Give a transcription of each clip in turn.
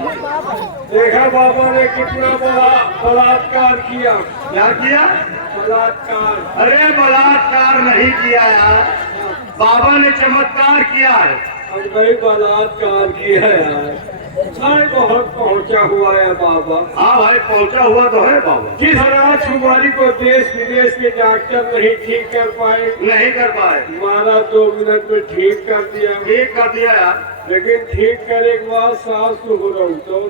देखा बाबा ने कितना बड़ा बलात्कार किया। क्या किया? बलात्कार। अरे बलात्कार नहीं किया यार, बाबा ने चमत्कार किया है। अब भाई बलात्कार किया यार, भाई बहुत पहुंचा हुआ है बाबा। हाँ भाई पहुंचा हुआ तो है बाबा। किस राजकुमारी को देश विदेश के डॉक्टर नहीं ठीक कर पाए, नहीं कर पाए, मारा 2 मिनट में ठीक कर दिया। ठीक कर दिया यार, लेकिन ठीक करने के बाद सास तो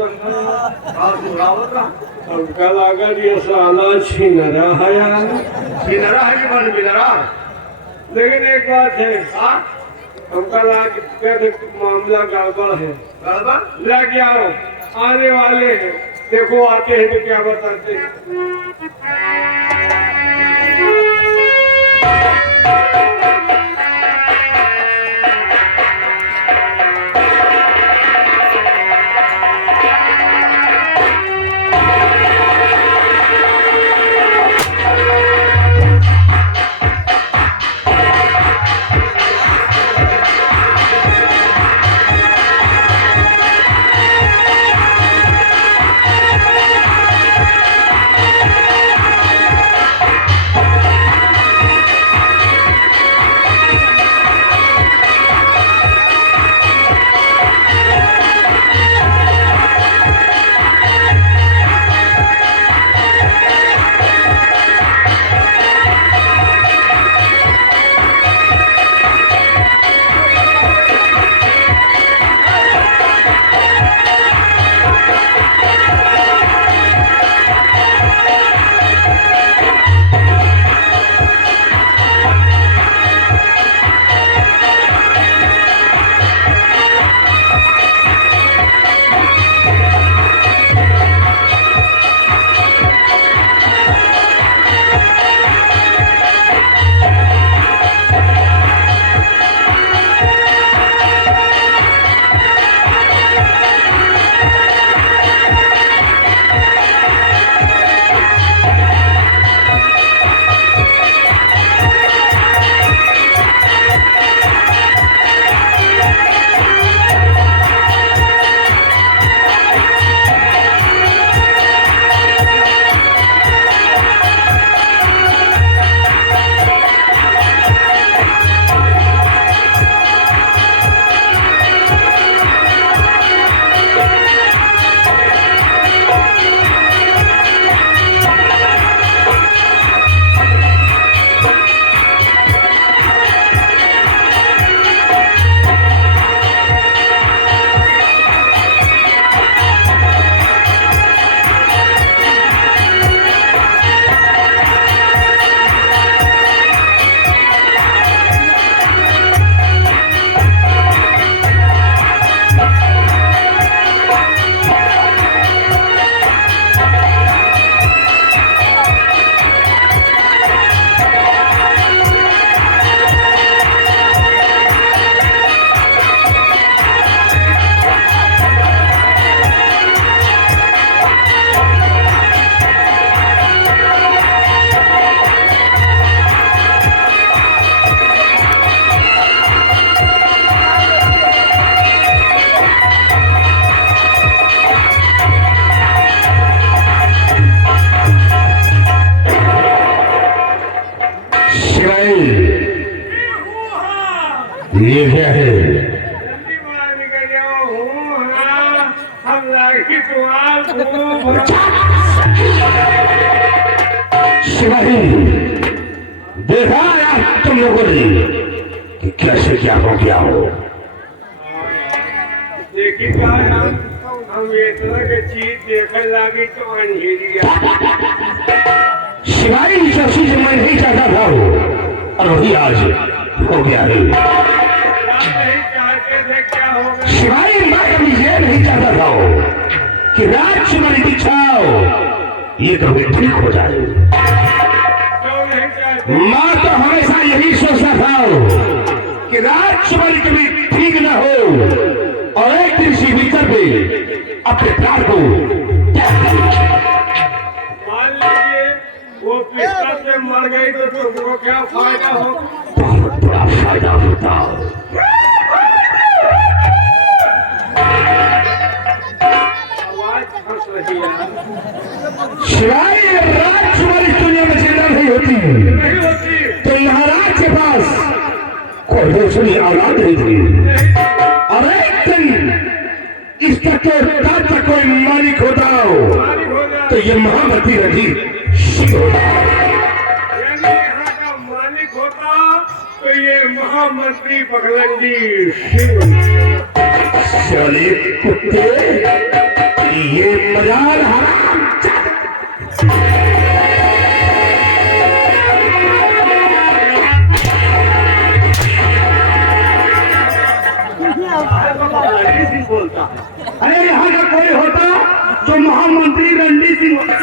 रहा, हमका लगा ये साला छिनरा है यार। बिनरा है कि मन बिनरा? लेकिन एक बात है, हाँ हमका लगा मामला गड़बड़ है। गड़बड़? लग जाओ, आने वाले हैं, देखो आते हैं तो क्या बताते हैं। ये क्या है? जल्दी बाहर निकल जाओ। हम लागी तुम्हार शिवाजी, देखा यार तुम लोगों ने कि कैसे क्या हो गया हो। देखी क्या हम ये तरह के चीज देखने लगी तो अंधेरिया। शिवाजी जो चीज मैं नहीं चाहता था और वही आज हो गया है। नहीं चाहते थे क्या होगा? शिवाजी मैं कभी ये नहीं चाहता था कि राजकुमारी की छाओ ये कभी ठीक हो जाए। क्यों नहीं चाहते? माँ तो हमेशा यही सोचता था कि राजकुमारी कभी ठीक न हो और एक दिन से भीतर भी अपने प्राण को मान लीजिए वो पिस्ता से मर गई तो तुमको क्या फायदा हो? बहुत बड़ा फायदा होता। खुश रहिए। शिवाय राज्य वाली दुनिया में जिंदा नहीं होती नहीं होती। तो महाराज के पास कोई दूसरी औलाद नहीं थी और एक दिन इसका तो दादा कोई मालिक होता मालिक हो जाए। तो ये महामती रंजीत सिंह होता। यानी यहाँ का मालिक होता तो ये महामंत्री बघलंजी सिंह। चले कुत्ते ये मजार हराम बघलंजी सिंह बोलता। अरे यहाँ का कोई होता तो महामंत्री रणजीत सिंह होता।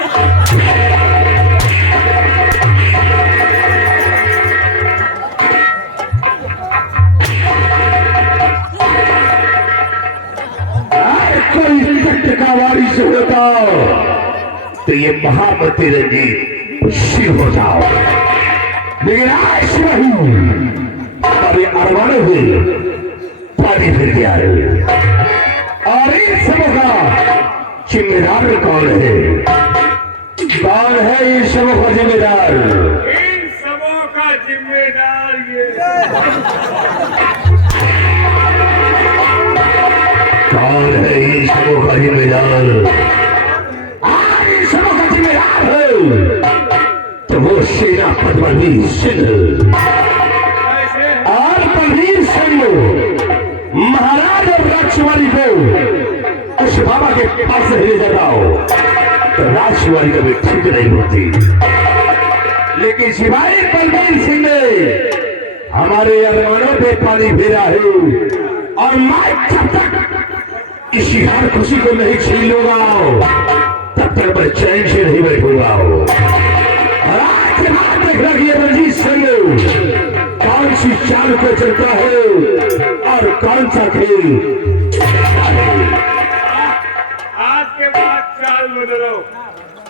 कोई सत्य का वारिस होता तो ये महामती रंजीत सिंह हो जाओ। लेकिन आज नहीं और ये अरमाने हुए पानी फिर गया है और इन सबों का जिम्मेदार कौन है? कौन है इन सबों का जिम्मेदार? इन सबों का जिम्मेदार ये कौन है इन सबों का जिम्मेदार? इन सबों का जिम्मेदार है तो वो सेनापति बलवीर सिंह और बलवीर सिंह महाराज और राजकुमारी को उस बाबा के पास ले जाओ तो राजकुमारी कभी ठीक नहीं होती। लेकिन सिवाय बलवीर सिंह ने हमारे अरमानों पे पानी फेरा है और मैं जब तक इसी हर खुशी को नहीं छीन लूंगा तब तक मैं चैन से नहीं बैठूंगा। और आज के बाद देख रखिए रणजीत सिंह कौन सी चाल को चलता है और कौन सा खेल। आज के बाद चाल बदलो।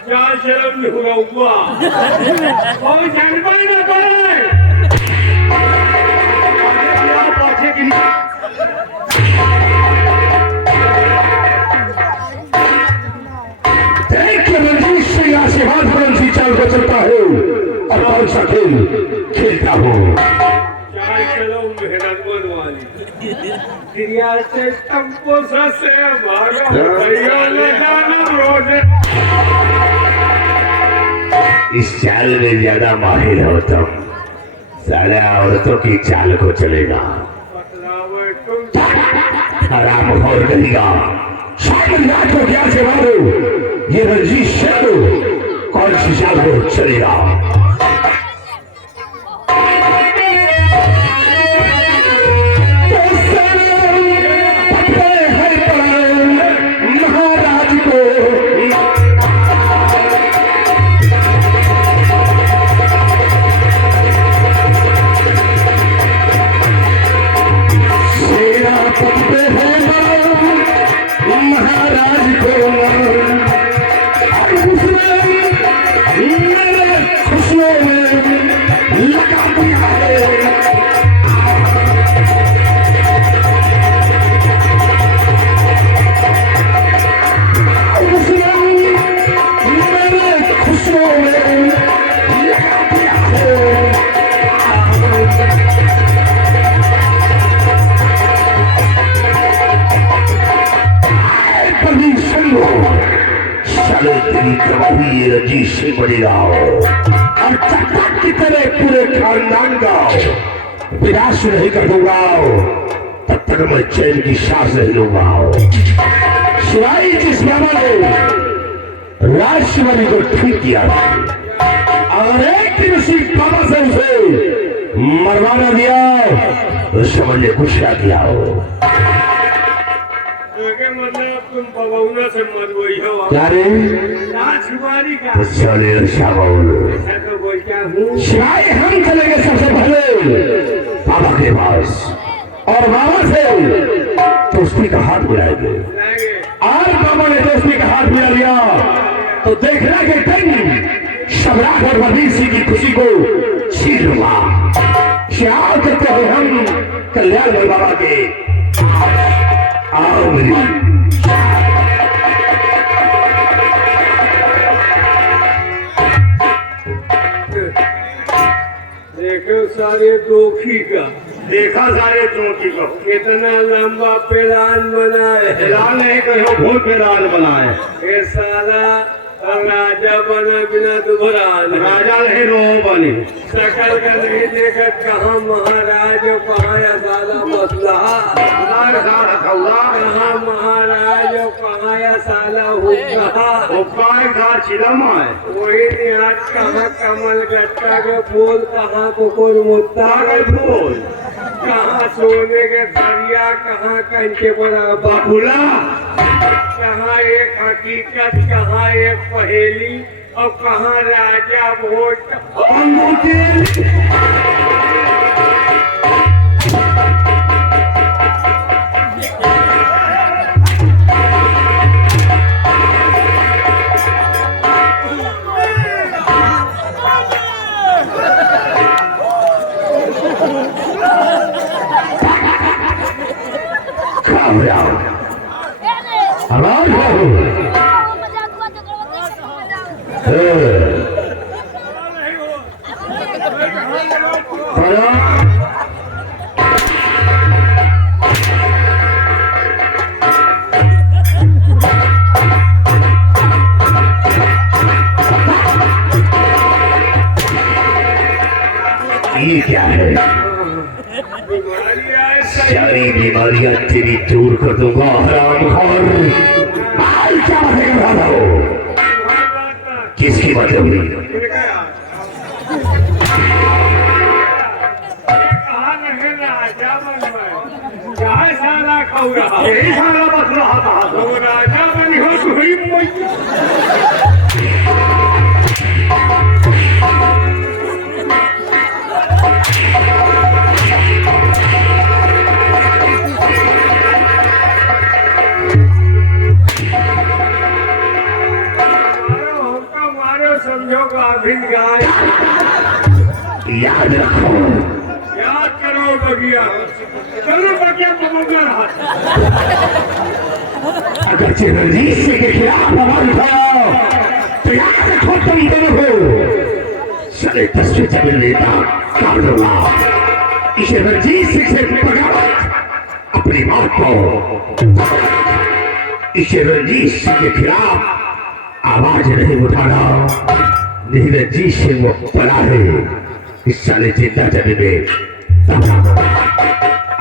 चाल शर्म नहीं हुआ और जानवर न करे। पहुंचे कि नहीं? देखिए रणजीत सिंह आशीर्वाद कौन सी चाल को चलता है और कौन सा खेल खेलता हो। चाल चलो मेहनत वाली। दुनिया से तंपोसा से भागा भैया ले जाना रोज। इस चाल में ज्यादा माहिर हो तुम सारे औरतों की चाल को चलेगा। बतलावे तुम आराम और कहेगा शायद रात को क्या से मारो ये रणजीत सिंह कौन सी चाल को चलेगा। महाराज को महाराज को मेरे खुशियों में लगा दिया है। मेरे खुशियों में लगा दिया है। चलो तेरी गवाही ये रणजीत सिंह बनेगा और चक्कर की तरह पूरे खानदान का विनाश नहीं कर दूंगा तब तक मैं चैन की सांस नहीं लूंगा। शिवाई जिस बाबा ने राजकुमारी को ठीक किया और एक दिन उसी बाबा से उसे मरवाना दिया तो समझ ले कुछ क्या किया हो। मतलब तुम बबौना से मरवई हो। क्या रे राजकुमारी का चले अच्छा बोल मैं तो बोल क्या हूँ। शिवाय हम चलेंगे सबसे पहले बाबा के पास और बाबा से दोस्ती का हाथ मिलाएंगे और बाबा ने दोस्ती का हाथ मिला लिया तो देखना के दिन सम्राट और बलवीर सिंह की खुशी को छीन लूंगा। क्या कहते हैं हम कल्याण में बाबा के आओ मेरी सारे दोखी का। देखा सारे चौकी को। कितना लंबा पेड़ान बनाए। पेड़ान नहीं कहो भूल पेड़ान बनाए। ये साला राजा बना बिना दुबरान। राजा नहीं रो बनी। शकल का नहीं देखा कहाँ महाराज कहाँ या साला मसला। कहाँ महाराज कहाँ या साला हुक्का। चिलम है वही निहार कहाँ कमल गट्टा के फूल कहाँ कुकुर मुद्दा के फूल कहाँ सोने के दरिया कहाँ कंचे बड़ा बाबूला। कहाँ एक हकीकत कहाँ एक पहेली और कहाँ राजा वोट। ये क्या है? सारी बीमारियां तेरी दूर कर दूंगा हरामखोर। क्या बातें कर रहा हो? किसकी बातें हुई? यही सारा बस रहा था। राजा बनी हो तो समझो गाभिन गाय। याद रखो। याद करो बगिया। चलो बगिया पकड़ अगर रणजीत सिंह के खिलाफ आवाज उठाओ तो याद रखो तुम दोनों को साढ़े 10 जमीन नेता कर दूंगा। इसे रणजीत सिंह से पकड़ अपनी मौत को। इसे रणजीत सिंह के खिलाफ आवाज नहीं उठाना। नहीं रणजीत सिंह वो पड़ा है इस साले जिंदा जाने में।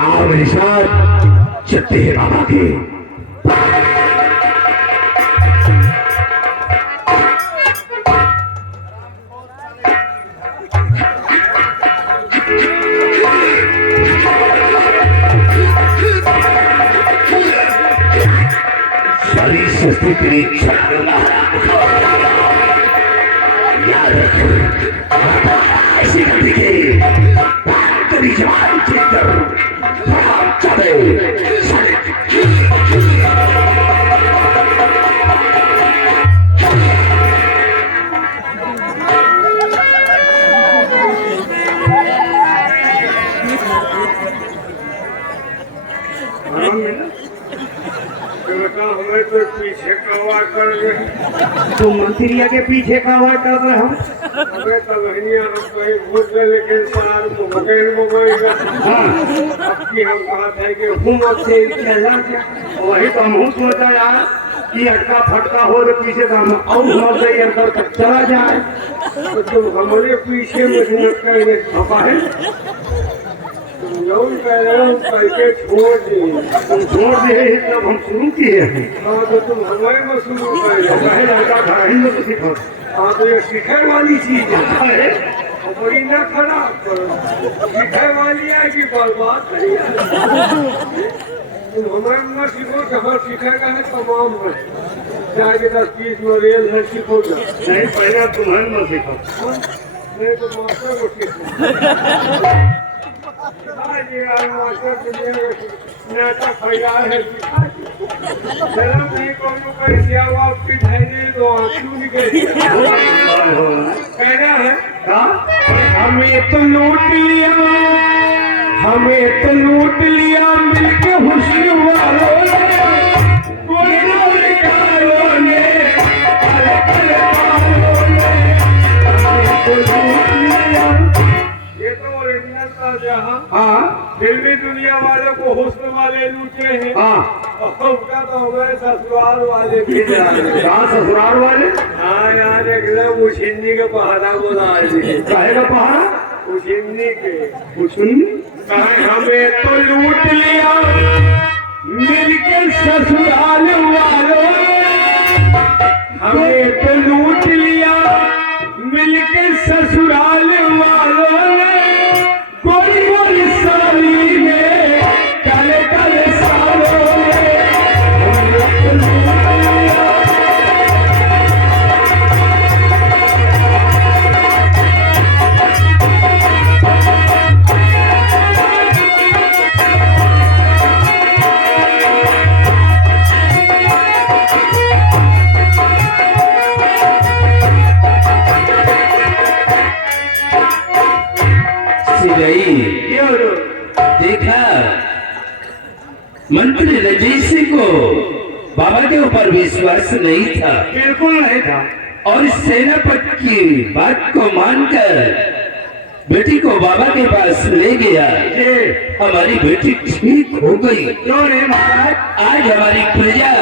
आओ मेरे साथ चलते हैं बाबा के। सारी सस्ती तेरी छाड़ूंगा। याद रख ऐसी गलती की तेरी जवान चेकर चले। हमें तो पीछे कवा कर रहे। तो मंत्रिया के पीछे का आवाज कर रहे हम। हमें तो नहीं हम कहीं घूस गए लेकिन सार तो बगैर मोबाइल का। अब की हम कहा था कि हुकूमत से चला क्या। वही तो हम सोचा यार कि अटका फटका हो तो पीछे तो हम और मर गई अंदर तक चला जाए। तो तुम हमारे पीछे मेहनत करने खपा है। तुम लोग कह रहे हो करके छोड़ दिए। तुम छोड़ दिए तब हम शुरू किए हैं। हाँ तो तुम हमारे में शुरू कर चाहे लड़का घर ही में तो सीखो। हाँ तो ये सीखने वाली चीज है। बड़ी ना खराब करो। सीखने वाली है कि बर्बाद करिए। तुम हमारे में सीखो जहाँ सीखेगा है तमाम है। चाहे कि 10-20 में रेल है सीखोगा। नहीं पहले तुम्हारे में सीखो। नहीं तो मास्टर को सीखो। आज यार मास्टर दुनिया में नाटक फैला है। जरा नहीं कौन कर दिया आपकी धैर्य तो आंसू निकल कहना है। हमें तो लूट लिया। हमें तो लूट लिया मिलके हुस्न वालों ने। ये तो ओरिजिनल फिर भी दुनिया वाले को हुस्न वाले लूटे हैं। हाँ उसका तो हमारे ससुराल वाले भी जाने। कहाँ ससुराल वाले? हाँ यार एक उछिन्नी के पहाड़ा बोला काहे का पहाड़ा? उछिन्नी के कुछ हमें तो लूट लिया मिलके ससुराल वालों, हमें तो लूट लिया मिलके ससुराल वालों ने। गोली गोली साली में काले काले सालों में देखा मंत्री रजैसी को बाबा के ऊपर विश्वास नहीं था, बिल्कुल नहीं था। और सेनापति की बात को मानकर बेटी को बाबा के पास ले गया। हमारी बेटी ठीक हो गई। क्यों नहीं महाराज? आज हमारी प्रजा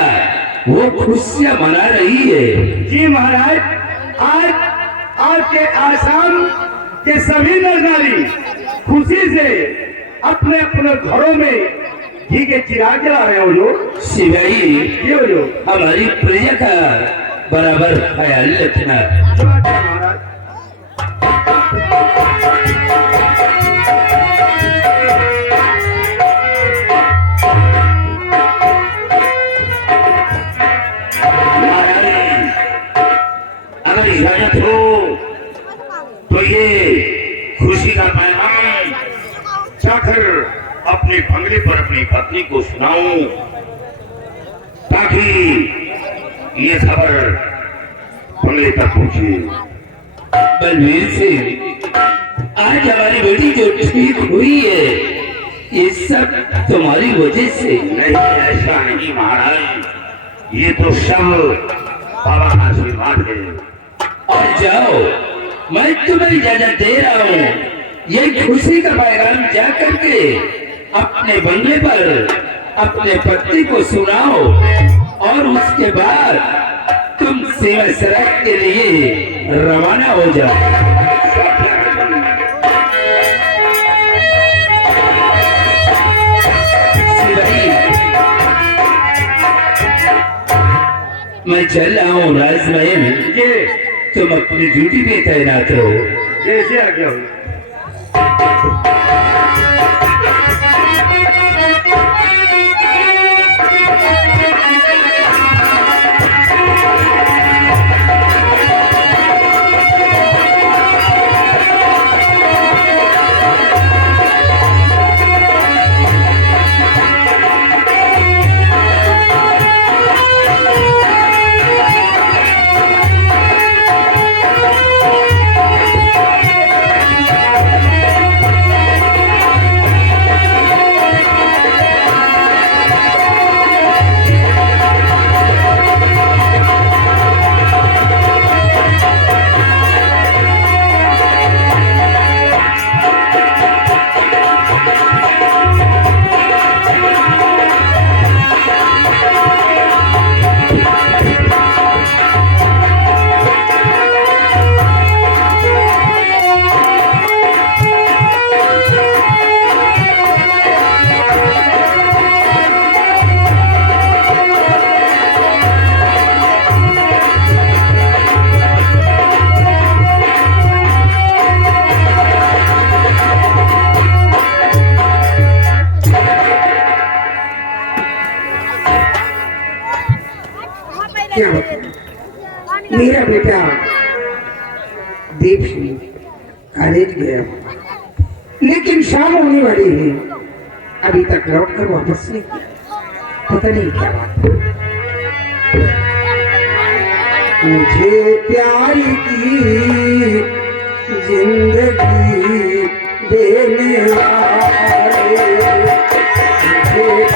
वो खुशियां मना रही है। जी महाराज, आज आपके आसाम के सभी नरनारी खुशी से अपने अपने घरों में घी के चिराग जला रहे हो जो। शिवाई, ये हो जो हमारी प्रजा का बराबर ख्याल रखना। महाराज अगर इजाजत हो तो ये खुशी का पैगाम जाकर अपने बंगले पर अपनी पत्नी को सुनाऊं, ताकि ये खबर बंगले तक पहुंचे। बलवीर सिंह, आज हमारी बेटी जो ठीक हुई है, ये सब तुम्हारी वजह से। नहीं, ऐसा नहीं महाराज, ये तो सब बाबा का आशीर्वाद है। और जाओ, मैं तुम्हें इजाजत दे रहा हूँ। ये खुशी का पैगाम जा करके अपने बंगले पर अपने पति को सुनाओ, और उसके बाद तुम सेवा सराय के लिए रवाना हो जाओ। मैं चल रहा हूँ राजमहल। तुम अपनी ड्यूटी पे तैनात रहो। जैसे आ गया हूँ। क्या मेरा बेटा दीप सिंह कॉलेज गया, लेकिन शाम होने वाली है, अभी तक लौट कर वापस नहीं किया। पता नहीं क्या बात। मुझे प्यार की जिंदगी देने वाले, मुझे